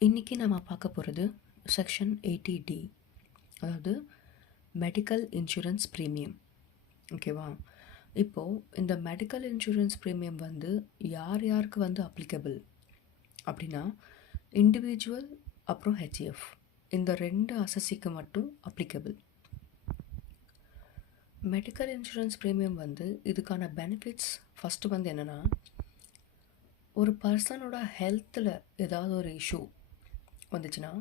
இன்றைக்கி நம்ம பார்க்க போகிறது செக்ஷன் எயிட்டி டி அதாவது மெடிக்கல் இன்சூரன்ஸ் ப்ரீமியம் ஓகேவா இப்போது இந்த மெடிக்கல் இன்சூரன்ஸ் ப்ரீமியம் வந்து யார் யாருக்கு வந்து அப்ளிகபிள் அப்படின்னா இண்டிவிஜுவல் அப்புறம் ஹெச்இஎஃப் இந்த ரெண்டு அசசிக்கு மட்டும் அப்ளிகபிள் மெடிக்கல் இன்சூரன்ஸ் ப்ரீமியம் வந்து இதுக்கான பெனிஃபிட்ஸ் ஃபஸ்ட்டு வந்து என்னென்னா ஒரு பர்சனோட ஹெல்த்தில் ஏதாவது ஒரு இஷ்யூ வந்துச்சுன்னா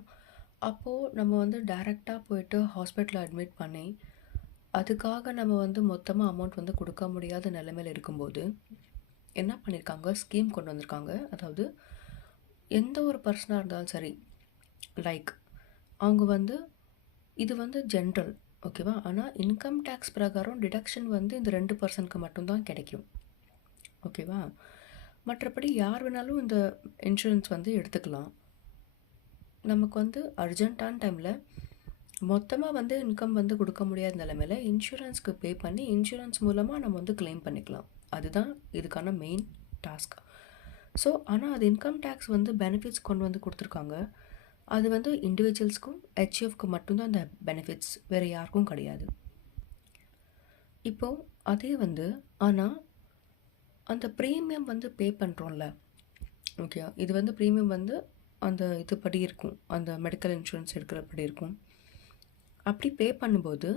அப்போது நம்ம வந்து டைரெக்டாக போயிட்டு ஹாஸ்பிட்டலில் அட்மிட் பண்ணி அதுக்காக நம்ம வந்து மொத்தமாக அமௌண்ட் வந்து கொடுக்க முடியாத நிலைமையில் இருக்கும்போது என்ன பண்ணியிருக்காங்க ஸ்கீம் கொண்டு வந்திருக்காங்க. அதாவது எந்த ஒரு பர்சனாக இருந்தாலும் சரி லைக் அவங்க வந்து இது வந்து ஜென்ரல் ஓகேவா ஆனால் இன்கம் டேக்ஸ் பிரகாரம் டிடக்ஷன் வந்து இந்த ரெண்டு பர்சனுக்கு மட்டும்தான் கிடைக்கும். ஓகேவா மற்றபடி யார் வேணாலும் இந்த இன்சூரன்ஸ் வந்து எடுத்துக்கலாம். நமக்கு வந்து அர்ஜென்ட்டான டைமில் மொத்தமாக வந்து இன்கம் வந்து கொடுக்க முடியாத நிலமையில இன்சூரன்ஸ்க்கு பே பண்ணி இன்சூரன்ஸ் மூலமாக நம்ம வந்து க்ளைம் பண்ணிக்கலாம். அதுதான் இதுக்கான மெயின் டாஸ்க் ஸோ ஆனால் அது இன்கம் டேக்ஸ் வந்து பெனிஃபிட்ஸ் கொண்டு வந்து கொடுத்துருக்காங்க. அது வந்து இண்டிவிஜுவல்ஸ்க்கும் ஹெச்எஃப்க்கு மட்டும்தான் அந்த பெனிஃபிட்ஸ் வேறு யாருக்கும் கிடையாது. இப்போது அதே வந்து ஆனால் அந்த ப்ரீமியம் வந்து பே பண்ணுறோம்ல ஓகே இது வந்து ப்ரீமியம் வந்து அந்த இது படி இருக்கும். அந்த மெடிக்கல் இன்சூரன்ஸ் எடுக்கிறபடி இருக்கும். அப்படி பே பண்ணும்போது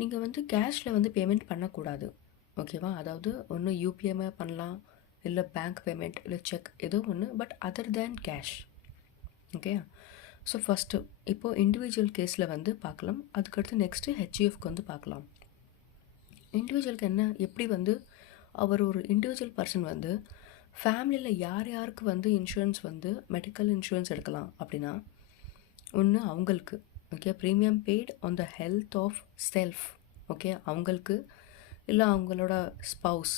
நீங்கள் வந்து கேஷில் வந்து பேமெண்ட் பண்ணக்கூடாது. ஓகேவா அதாவது ஒன்று யூபிஐமே பண்ணலாம் இல்லை பேங்க் பேமெண்ட் இல்லை செக் ஏதோ ஒன்று but other than cash okay so first இப்போது இண்டிவிஜுவல் கேஸில் வந்து பார்க்கலாம். அதுக்கடுத்து நெக்ஸ்ட்டு ஹெச்இஎஃப்க்கு வந்து பார்க்கலாம். இண்டிவிஜுவலுக்கு என்ன? எப்படி வந்து அவர் ஒரு இண்டிவிஜுவல் பர்சன் வந்து ஃபேமிலியில் யார் யாருக்கு வந்து இன்சூரன்ஸ் வந்து மெடிக்கல் இன்சூரன்ஸ் எடுக்கலாம் அப்படின்னா ஒன்று அவங்களுக்கு okay premium paid on the health of self okay அவங்களுக்கு இல்லை அவங்களோட ஸ்பவுஸ்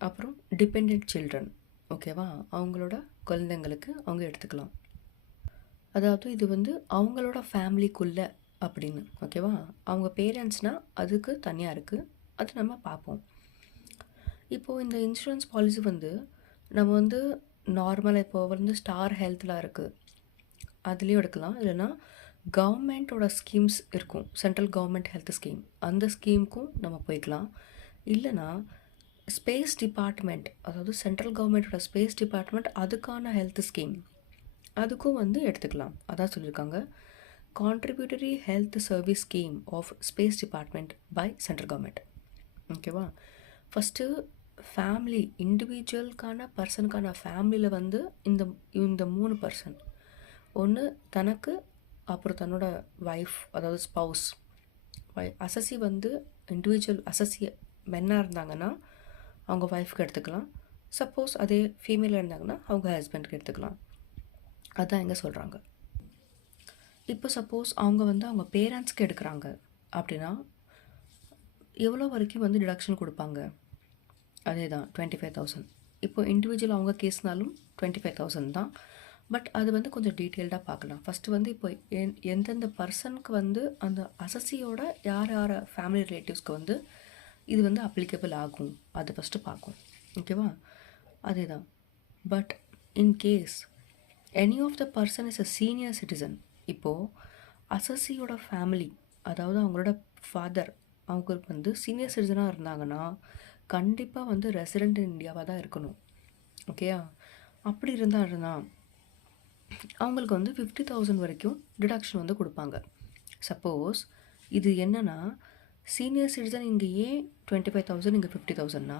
அப்புறம் டிபெண்ட் சில்ட்ரன் ஓகேவா அவங்களோட குழந்தைங்களுக்கு அவங்க எடுத்துக்கலாம். அதாவது இது வந்து அவங்களோட ஃபேமிலிக்குள்ளே அப்படின்னு ஓகேவா அவங்க பேரண்ட்ஸ்னால் அதுக்கு தனியாக இருக்குது அது நம்ம பார்ப்போம். இப்போது இந்த இன்சூரன்ஸ் பாலிசி வந்து நம்ம வந்து நார்மலாக இப்போ வந்து ஸ்டார் ஹெல்த்தில் இருக்குது அதுலேயும் எடுக்கலாம். இல்லைன்னா கவர்மெண்ட்டோட ஸ்கீம்ஸ் இருக்கும். சென்ட்ரல் கவர்மெண்ட் ஹெல்த் ஸ்கீம் அந்த ஸ்கீமுக்கும் நம்ம போய்க்கலாம். இல்லைனா ஸ்பேஸ் டிபார்ட்மெண்ட் அதாவது சென்ட்ரல் கவர்மெண்ட்டோட ஸ்பேஸ் டிபார்ட்மெண்ட் அதுக்கான ஹெல்த் ஸ்கீம் அதுக்கும் வந்து எடுத்துக்கலாம். அதான் சொல்லியிருக்காங்க. Contributory health service scheme of space department by central government ஓகேவா ஃபஸ்ட்டு ஃபேமிலி இண்டிவிஜுவலுக்கான பர்சனுக்கான ஃபேமிலியில் வந்து இந்த இந்த மூணு பர்சன் ஒன்று தனக்கு அப்புறம் தன்னோட ஒய்ஃப் அதாவது ஸ்பவுஸ் அசசி வந்து இண்டிவிஜுவல் அசசி மென்னாக இருந்தாங்கன்னா அவங்க ஒய்ஃப்க்கு எடுத்துக்கலாம். சப்போஸ் அதே ஃபீமேலாக இருந்தாங்கன்னா அவங்க ஹஸ்பண்ட்க்கு எடுத்துக்கலாம். அதுதான் எங்கே சொல்கிறாங்க இப்போ சப்போஸ் அவங்க வந்து அவங்க பேரண்ட்ஸ்க்கு எடுக்கிறாங்க அப்படின்னா எவ்வளோ வரைக்கும் வந்து டிடக்ஷன் கொடுப்பாங்க? அதே தான் டுவெண்ட்டி ஃபைவ் தௌசண்ட் இப்போ இண்டிவிஜுவல் அவங்க கேஸ்னாலும் டுவெண்ட்டி ஃபைவ் தௌசண்ட் தான். பட் அது வந்து கொஞ்சம் டீட்டெயில்டாக பார்க்கலாம். ஃபஸ்ட்டு வந்து இப்போ என் எந்தெந்த பர்சனுக்கு வந்து அந்த அசசியோட யார் யார் ஃபேமிலி ரிலேட்டிவ்ஸ்க்கு வந்து இது வந்து அப்ளிகபிள் ஆகும். அது ஃபஸ்ட்டு பார்க்கும் ஓகேவா அதே தான் but in case any of the person is a senior citizen இப்போது அசசியோட ஃபேமிலி அதாவது அவங்களோட ஃபாதர் அவங்களுக்கு வந்து சீனியர் சிட்டிசனாக இருந்தாங்கன்னா கண்டிப்பாக வந்து ரெசிடெண்ட் இந்தியாவாக தான் இருக்கணும். ஓகேயா அப்படி இருந்தால் இருந்தால் அவங்களுக்கு வந்து ஃபிஃப்டி தௌசண்ட் வரைக்கும் டிடக்ஷன் வந்து கொடுப்பாங்க. சப்போஸ் இது என்னென்னா சீனியர் சிட்டிசன் இங்கே ஏன் டுவெண்ட்டி ஃபைவ் தௌசண்ட் இங்கே ஃபிஃப்டி தௌசண்ட்னா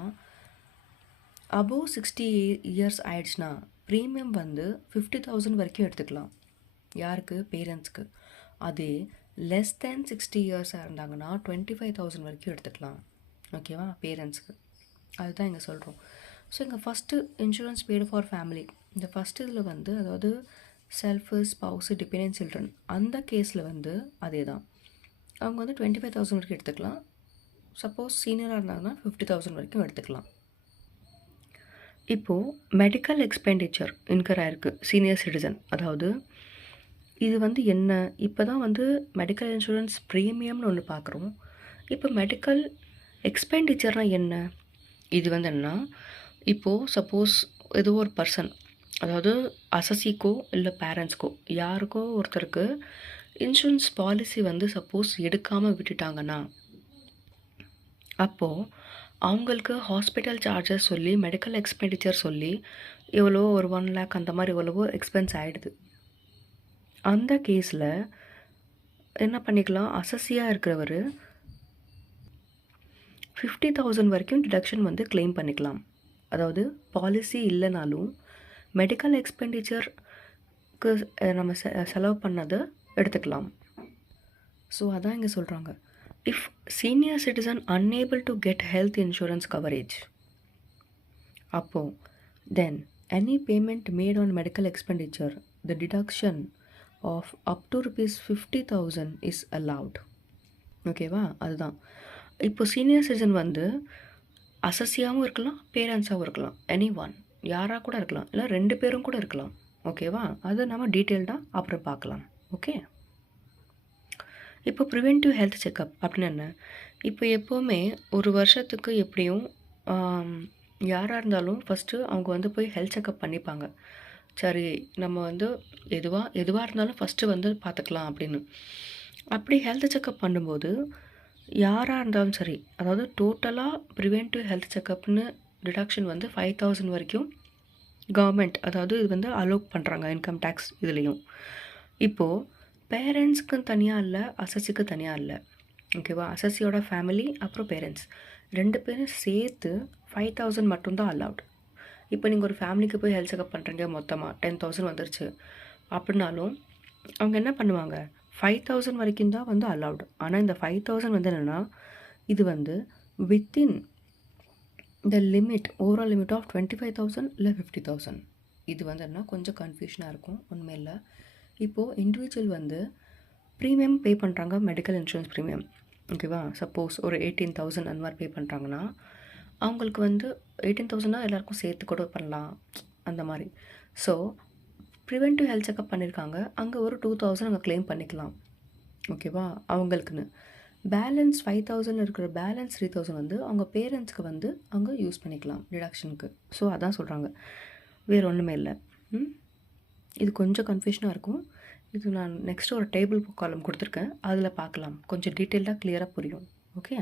அபோவ் சிக்ஸ்டி இயர்ஸ் ஆயிடுச்சுன்னா ப்ரீமியம் வந்து ஃபிஃப்டி தௌசண்ட் வரைக்கும் எடுத்துக்கலாம். யாருக்கு? பேரண்ட்ஸ்க்கு அதே லெஸ் தேன் சிக்ஸ்டி இயர்ஸாக இருந்தாங்கன்னா டுவெண்ட்டி ஃபைவ் தௌசண்ட் வரைக்கும் எடுத்துக்கலாம். ஓகேவா பேரண்ட்ஸ்க்கு அதுதான் இங்கே சொல்கிறோம் ஸோ இங்கே first insurance paid for family இந்த ஃபஸ்ட்டு இதில் வந்து அதாவது செல்ஃபு ஸ்பவுஸு டிபெண்ட் சில்ட்ரன் அந்த கேஸில் வந்து அதே தான் அவங்க வந்து டுவெண்ட்டி ஃபைவ் தௌசண்ட் வரைக்கும் எடுத்துக்கலாம். சப்போஸ் சீனியராக இருந்தாங்கன்னா ஃபிஃப்டி தௌசண்ட் வரைக்கும் எடுத்துக்கலாம். இப்போது மெடிக்கல் எக்ஸ்பெண்டிச்சர் இன்கர் ஆயிருக்கு. சீனியர் சிட்டிசன் அதாவது இது வந்து என்ன? இப்போ தான் வந்து மெடிக்கல் இன்சூரன்ஸ் ப்ரீமியம்னு ஒன்று பார்க்குறோம் இப்போ மெடிக்கல் எக்ஸ்பெண்டிச்சர்னால் என்ன? இது வந்து என்னன்னா இப்போது சப்போஸ் ஏதோ ஒரு பர்சன் அதாவது அசசிக்கோ இல்லை பேரண்ட்ஸ்க்கோ யாருக்கோ ஒருத்தருக்கு இன்சூரன்ஸ் பாலிசி வந்து சப்போஸ் எடுக்காமல் விட்டுட்டாங்கன்னா அப்போது அவங்களுக்கு ஹாஸ்பிட்டல் சார்ஜஸ் சொல்லி மெடிக்கல் எக்ஸ்பெண்டிச்சர் சொல்லி எவ்வளோ ஒரு ஒன் லேக் அந்த மாதிரி எவ்வளவோ எக்ஸ்பென்ஸ் ஆகிடுது அந்த கேஸில் என்ன பண்ணிக்கலாம் அசஸியாக இருக்கிறவர் ஃபிஃப்டி தௌசண்ட் வரைக்கும் டிடக்ஷன் வந்து கிளைம் பண்ணிக்கலாம். அதாவது பாலிசி இல்லைனாலும் மெடிக்கல் எக்ஸ்பெண்டிச்சருக்கு நம்ம செ செலவு பண்ணதை எடுத்துக்கலாம். ஸோ அதான் இங்கே சொல்கிறாங்க if senior citizen unable to get health insurance coverage அப்போது then any payment made on medical expenditure the deduction of up to rupees fifty thousand is allowed ஓகேவா அதுதான். இப்போ சீனியர் சிட்டிசன் வந்து அசஸியாகவும் இருக்கலாம் பேரண்ட்ஸாகவும் இருக்கலாம். எனி ஒன் யாராக கூட இருக்கலாம். இல்லை ரெண்டு பேரும் கூட இருக்கலாம். ஓகேவா அது நம்ம டீட்டெயில்டாக அப்புறம் பார்க்கலாம். ஓகே இப்போ ப்ரிவென்டிவ் ஹெல்த் செக்கப் அப்படின்னு என்ன? இப்போ எப்போவுமே ஒரு வருஷத்துக்கு எப்படியும் யாராக இருந்தாலும் ஃபஸ்ட்டு அவங்க வந்து போய் ஹெல்த் செக்கப் பண்ணிப்பாங்க. சரி நம்ம வந்து எதுவாக எதுவாக இருந்தாலும் ஃபஸ்ட்டு வந்து பார்த்துக்கலாம் அப்படின்னு. அப்படி ஹெல்த் செக்கப் பண்ணும்போது யாராக இருந்தாலும் சரி அதாவது டோட்டலாக ப்ரிவென்டிவ் ஹெல்த் செக்கப்னு டிடக்ஷன் வந்து ஃபைவ் தௌசண்ட் வரைக்கும் கவர்மெண்ட் அதாவது இது வந்து அலோக் பண்ணுறாங்க இன்கம் டேக்ஸ் இதுலேயும். இப்போது பேரண்ட்ஸ்க்கு தனியாக இல்லை அசசிக்கு தனியாக இல்லை. ஓகேவா அசசியோட ஃபேமிலி அப்புறம் பேரண்ட்ஸ் ரெண்டு பேரும் சேர்த்து ஃபைவ் தௌசண்ட் மட்டும்தான் அலவுட் இப்போ நீங்கள் ஒரு ஃபேமிலிக்கு போய் ஹெல்த் செக்கப் பண்ணுறீங்க மொத்தமாக டென் தௌசண்ட் வந்துருச்சு. அப்படின்னாலும் அவங்க என்ன பண்ணுவாங்க? ஃபைவ் தௌசண்ட் வரைக்கும் தான் வந்து அலவுட் ஆனால் இந்த ஃபைவ் தௌசண்ட் வந்து என்னென்னா இது வந்து within the limit overall limit of twenty five thousand இல்லை ஃபிஃப்டி தௌசண்ட் இது வந்து என்ன கொஞ்சம் கன்ஃபியூஷனாக இருக்கும் உண்மையில். இப்போது இண்டிவிஜுவல் வந்து ப்ரீமியம் பே பண்ணுறாங்க மெடிக்கல் இன்சூரன்ஸ் ப்ரீமியம் ஓகேவா சப்போஸ் ஒரு எயிட்டீன் தௌசண்ட் அந்த மாதிரி பே பண்ணுறாங்கன்னா அவங்களுக்கு வந்து எயிட்டீன் தௌசண்ட்னா எல்லாருக்கும் சேர்த்து கூட பண்ணலாம் அந்த மாதிரி. ஸோ ப்ரிவென்டிவ் ஹெல்த் செக்கப் பண்ணியிருக்காங்க அங்கே ஒரு டூ தௌசண்ட் அங்கே க்ளைம் பண்ணிக்கலாம். ஓகேவா அவங்களுக்குன்னு. பேலன்ஸ் ஃபைவ் தௌசண்ட் இருக்கிற பேலன்ஸ் த்ரீ தௌசண்ட் வந்து அவங்க பேரண்ட்ஸ்க்கு வந்து அங்கே யூஸ் பண்ணிக்கலாம் டிடக்ஷனுக்கு ஸோ அதான் சொல்கிறாங்க வேறு ஒன்றுமே இல்லை. ம்? இது கொஞ்சம் கன்ஃபியூஷனாக இருக்கும். இது நான் நெக்ஸ்ட் ஒரு டேபிள் புக் காலம் கொடுத்துருக்கேன். அதில் பார்க்கலாம். கொஞ்சம் டீட்டெயில்டாக கிளியராக புரியும். ஓகே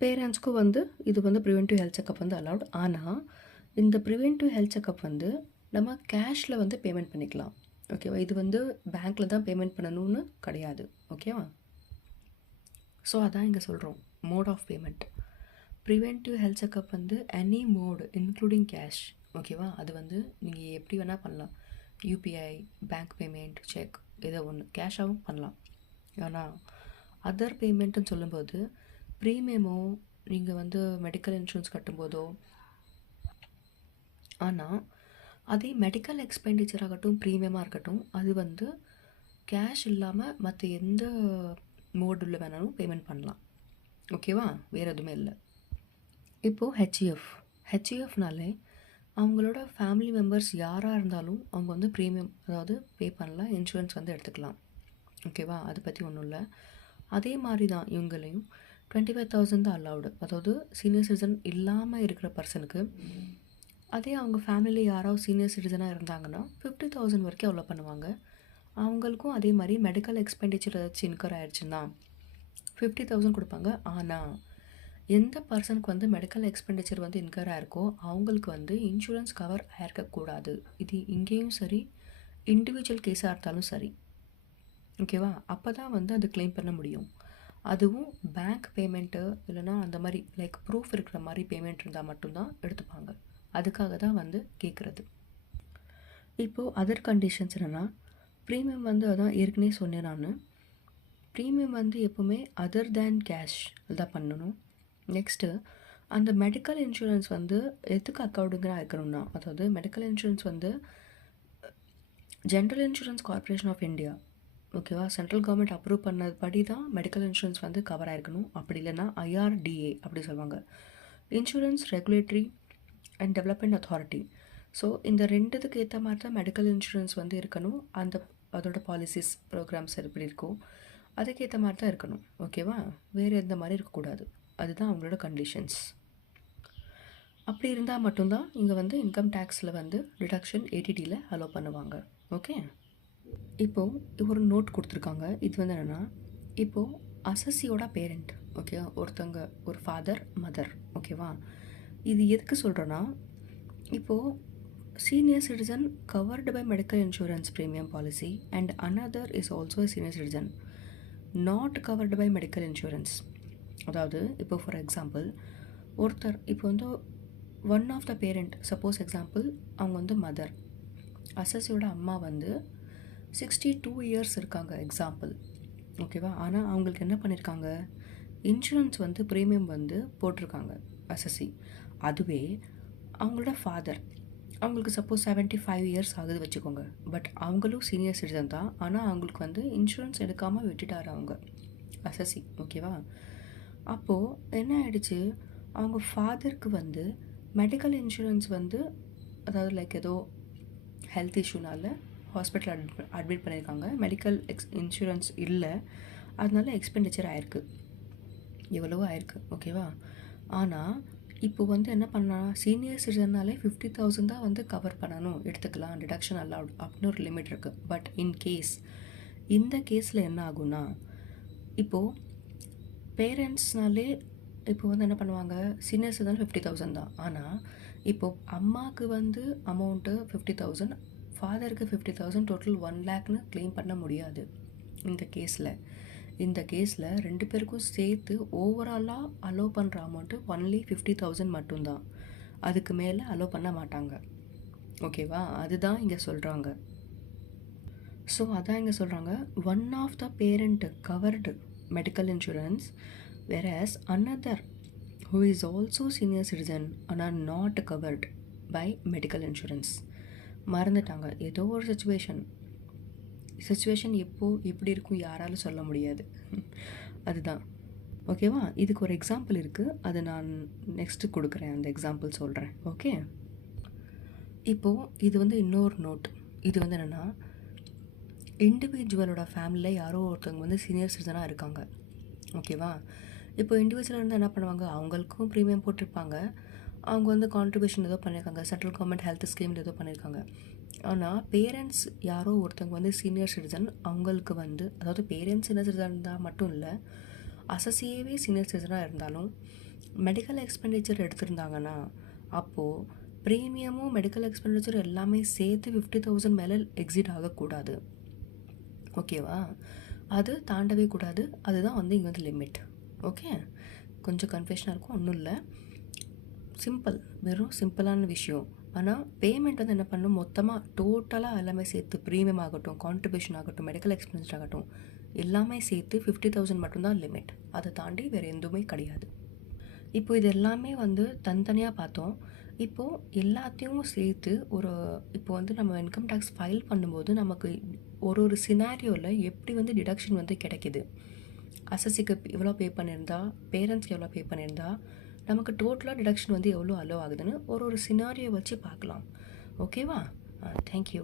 பேரண்ட்ஸ்க்கும் வந்து இது வந்து ப்ரிவென்டிவ் ஹெல்த் செக்கப் வந்து அலவுட் ஆனால் இந்த ப்ரிவென்டிவ் ஹெல்த் செக்கப் வந்து நம்ம கேஷில் வந்து பேமெண்ட் பண்ணிக்கலாம். ஓகேவா இது வந்து பேங்க்கில் தான் பேமெண்ட் பண்ணணும்னு கிடையாது. ஓகேவா ஸோ அதான் இங்கே சொல்கிறோம் mode of payment preventive health checkup வந்து எனி மோடு இன்க்ளூடிங் கேஷ் ஓகேவா அது வந்து நீங்கள் எப்படி வேணால் பண்ணலாம். யூபிஐ பேங்க் பேமெண்ட் செக் ஏதோ ஒன்று கேஷாகவும் பண்ணலாம். ஆனால் அதர் பேமெண்ட்டுன்னு சொல்லும்போது ப்ரீமியமோ நீங்கள் வந்து மெடிக்கல் இன்சூரன்ஸ் கட்டும்போதோ ஆனால் அதே மெடிக்கல் எக்ஸ்பெண்டிச்சர் ஆகட்டும் ப்ரீமியமாக இருக்கட்டும் அது வந்து கேஷ் இல்லாமல் மற்ற எந்த மோடில் வேணாலும் பேமெண்ட் பண்ணலாம். ஓகேவா வேறு எதுவுமே இல்லை. இப்போது ஹெச்இஎஃப் ஹெச்இஎஃப்னாலே அவங்களோட ஃபேமிலி மெம்பர்ஸ் யாராக இருந்தாலும் அவங்க வந்து ப்ரீமியம் அதாவது பே பண்ணலாம் இன்சூரன்ஸ் வந்து எடுத்துக்கலாம். ஓகேவா அதை பற்றி ஒன்றும் இல்லை. அதே மாதிரி தான் இவங்களையும் டுவெண்ட்டி ஃபைவ் தௌசண்ட் தான் அலவுடு அதாவது சீனியர் சிட்டிசன் இல்லாமல் இருக்கிற பர்சனுக்கு அதே அவங்க ஃபேமிலியில் யாராவது சீனியர் சிட்டிசனாக இருந்தாங்கன்னா ஃபிஃப்டி தௌசண்ட் வரைக்கும் அவ்வளோ பண்ணுவாங்க. அவங்களுக்கும் அதே மாதிரி மெடிக்கல் எக்ஸ்பெண்டிச்சர் ஏதாச்சும் இன்கர் ஆயிடுச்சுன்னா ஃபிஃப்டி தௌசண்ட் கொடுப்பாங்க. ஆனால் எந்த பர்சனுக்கு வந்து மெடிக்கல் எக்ஸ்பெண்டிச்சர் வந்து இன்கர் ஆயிருக்கோ அவங்களுக்கு வந்து இன்சூரன்ஸ் கவர் ஆயிருக்கக்கூடாது. இது இங்கேயும் சரி இண்டிவிஜுவல் கேஸாக இருந்தாலும் சரி. ஓகேவா அப்போ தான் வந்து அது க்ளைம் பண்ண முடியும். அதுவும் பேங்க் பேமெண்ட்டு இல்லைனா அந்த மாதிரி லைக் ப்ரூஃப் இருக்கிற மாதிரி பேமெண்ட் இருந்தால் மட்டும்தான் எடுத்துப்பாங்க. அதுக்காக தான் வந்து கேட்குறது இப்போது அதர் கண்டிஷன்ஸ் என்னென்னா ப்ரீமியம் வந்து அதான் ஏற்கனவே சொன்னேன் நான். ப்ரீமியம் வந்து எப்போவுமே அதர் தேன் கேஷ் தான் பண்ணணும். நெக்ஸ்ட்டு அந்த மெடிக்கல் இன்சூரன்ஸ் வந்து எதுக்கு அக்கௌண்ட்டுங்கிற இருக்கணும்னா அதாவது மெடிக்கல் இன்சூரன்ஸ் வந்து general insurance corporation of India ஓகேவா சென்ட்ரல் கவர்மெண்ட் அப்ரூவ் பண்ணபடி தான் மெடிக்கல் இன்சூரன்ஸ் வந்து கவர் ஆகிருக்கணும் அப்படி இல்லைன்னா ஐஆர்டிஏ அப்படி சொல்லுவாங்க. Insurance regulatory and development authority so இந்த ரெண்டுத்துக்கு ஏற்ற மாதிரி தான் மெடிக்கல் இன்சூரன்ஸ் வந்து இருக்கணும். அந்த அதோட பாலிசிஸ் ப்ரோக்ராம்ஸ் எப்படி இருக்கும் அதுக்கேற்ற மாதிரி தான் இருக்கணும். ஓகேவா வேறு எந்த மாதிரி இருக்கக்கூடாது அதுதான் அவங்களோட கண்டிஷன்ஸ் அப்படி இருந்தால் மட்டும்தான் இங்கே வந்து இன்கம் டேக்ஸில் வந்து டிடக்ஷன் ஏடிடியில் அலோவ் பண்ணுவாங்க. ஓகே இப்போது ஒரு நோட் கொடுத்துருக்காங்க. இது வந்து என்னென்னா இப்போது அசசியோட பேரண்ட் ஓகே ஒருத்தவங்க ஒரு ஃபாதர் மதர் ஓகேவா இது எதுக்கு சொல்கிறேன்னா இப்போது senior citizen covered by medical insurance premium policy and another is also senior citizen not covered by medical insurance அதாவது இப்போ ஃபார் எக்ஸாம்பிள் ஒருத்தர் இப்போ வந்து one of the parent suppose example அவங்க வந்து மதர் அசஸியோட அம்மா வந்து சிக்ஸ்டி டூ இயர்ஸ் இருக்காங்க எக்ஸாம்பிள் ஓகேவா ஆனால் அவங்களுக்கு என்ன பண்ணியிருக்காங்க இன்சூரன்ஸ் வந்து ப்ரீமியம் வந்து போட்டிருக்காங்க. அசசி. அதுவே அவங்களோட ஃபாதர் அவங்களுக்கு சப்போஸ் 75 ஃபைவ் இயர்ஸ் ஆகுது வச்சுக்கோங்க. பட் அவங்களும் சீனியர் சிட்டிசன் தான். ஆனால் அவங்களுக்கு வந்து இன்சூரன்ஸ் எடுக்காமல் விட்டுட்டாரு அவங்க. அசசி. ஓகேவா அப்போது என்ன ஆயிடுச்சு? அவங்க ஃபாதருக்கு வந்து மெடிக்கல் இன்சூரன்ஸ் வந்து அதாவது லைக் ஏதோ ஹெல்த் இஷ்யூனால ஹாஸ்பிட்டல் அட்மிட் அட்மிட் பண்ணியிருக்காங்க. மெடிக்கல் எக்ஸ் இன்சூரன்ஸ் இல்லை. அதனால எக்ஸ்பெண்டிச்சர் ஆயிருக்கு. எவ்வளவோ ஆயிருக்கு. ஓகேவா ஆனால் இப்போ வந்து என்ன பண்ணா சீனியர் சிட்டிசன்னாலே ஃபிஃப்டி தௌசண்ட் தான் வந்து கவர் பண்ணணும். எடுத்துக்கலாம். டிடக்ஷன் அலவுட் அப்படின்னு ஒரு லிமிட் இருக்குது பட் இன் கேஸ் இந்த கேஸில் என்ன ஆகும்னா இப்போது பேரண்ட்ஸ்னாலே இப்போ வந்து என்ன பண்ணுவாங்க? சீனியர் சிட்டிசன் ஃபிஃப்டி தௌசண்ட் தான். ஆனால் இப்போது அம்மாவுக்கு வந்து அமௌண்ட்டு ஃபிஃப்டி தௌசண்ட் ஃபாதருக்கு ஃபிஃப்டி தௌசண்ட் டோட்டல் ஒன் லேக்னு க்ளைம் பண்ண முடியாது. இந்த கேஸில் இந்த கேஸில் ரெண்டு பேருக்கும் சேர்த்து ஓவராலாக அலோவ் பண்ணுற அமௌண்ட்டு ஒன்லி ஃபிஃப்டி தௌசண்ட் மட்டும்தான். அதுக்கு மேலே அலோவ் பண்ண மாட்டாங்க. ஓகேவா அதுதான் இங்கே சொல்கிறாங்க ஸோ அதான் இங்கே சொல்கிறாங்க one of the parent covered medical insurance versus another who is also senior citizen ஆனால் not covered by medical insurance மறந்துட்டாங்க. ஏதோ ஒரு சுச்சுவேஷன் சுச்சுவேஷன் எப்போது எப்படி இருக்கும் யாராலும் சொல்ல முடியாது. அதுதான். ஓகேவா இதுக்கு ஒரு எக்ஸாம்பிள் இருக்குது அது நான் நெக்ஸ்ட்டு கொடுக்குறேன். அந்த எக்ஸாம்பிள் சொல்கிறேன் ஓகே இப்போது இது வந்து இன்னொரு நோட் இது வந்து என்னென்னா இண்டிவிஜுவலோட ஃபேமிலியில் யாரோ ஒருத்தவங்க வந்து சீனியர் சிட்டிசனாக இருக்காங்க. ஓகேவா இப்போ இண்டிவிஜுவலாக இருந்தால் என்ன பண்ணுவாங்க? அவங்களுக்கும் ப்ரீமியம் போட்டிருப்பாங்க. அவங்க வந்து கான்ட்ரிபியூஷன் ஏதோ பண்ணியிருக்காங்க சென்ட்ரல் கவர்மெண்ட் ஹெல்த் ஸ்கீம் ஏதோ பண்ணியிருக்காங்க ஆனால் பேரண்ட்ஸ் யாரோ ஒருத்தவங்க வந்து சீனியர் சிட்டிசன் அவங்களுக்கு வந்து அதாவது பேரண்ட்ஸ் சீனியர் சிட்டிசன் இருந்தால் மட்டும் இல்லை அசசியவே சீனியர் சிட்டிசனாக இருந்தாலும் மெடிக்கல் எக்ஸ்பெண்டிச்சர் எடுத்திருந்தாங்கன்னா அப்போது ப்ரீமியமும் மெடிக்கல் எக்ஸ்பெண்டிச்சர் எல்லாமே சேர்த்து ஃபிஃப்டி தௌசண்ட் மேலே எக்ஸிட் ஆகக்கூடாது. ஓகேவா அது தாண்டவே கூடாது. அதுதான் வந்து இங்கே வந்து லிமிட் ஓகே கொஞ்சம் கன்ஃபியூஷனாக இருக்கும். ஒன்றும் இல்லை. சிம்பிள் வெறும் சிம்பிளான விஷயம். ஆனால் பேமெண்ட் வந்து என்ன பண்ணணும் மொத்தமாக டோட்டலாக எல்லாமே சேர்த்து ப்ரீமியம் ஆகட்டும் கான்ட்ரிபியூஷன் ஆகட்டும் மெடிக்கல் எக்ஸ்பென்ஸ் ஆகட்டும் எல்லாமே சேர்த்து ஃபிஃப்டி தௌசண்ட் மட்டும்தான் லிமிட் அதை தாண்டி வேறு எதுவுமே கிடையாது. இப்போ இது எல்லாமே வந்து தனித்தனியாக பார்த்தோம். இப்போது எல்லாத்தையும் சேர்த்து ஒரு இப்போ வந்து நம்ம இன்கம் டேக்ஸ் ஃபைல் பண்ணும்போது நமக்கு ஒரு ஒரு சினாரியோவில் எப்படி வந்து டிடக்ஷன் வந்து கிடைக்கிது? அசசிக்கு எவ்வளோ பே பண்ணியிருந்தா பேரண்ட்ஸ்க்கு எவ்வளோ பே பண்ணியிருந்தா நமக்கு டோட்டலாக டிடக்ஷன் வந்து எவ்வளோ அலோ ஆகுதுன்னு ஒரு ஒரு சினாரியோ வச்சு பார்க்கலாம். ஓகேவா தேங்க்யூ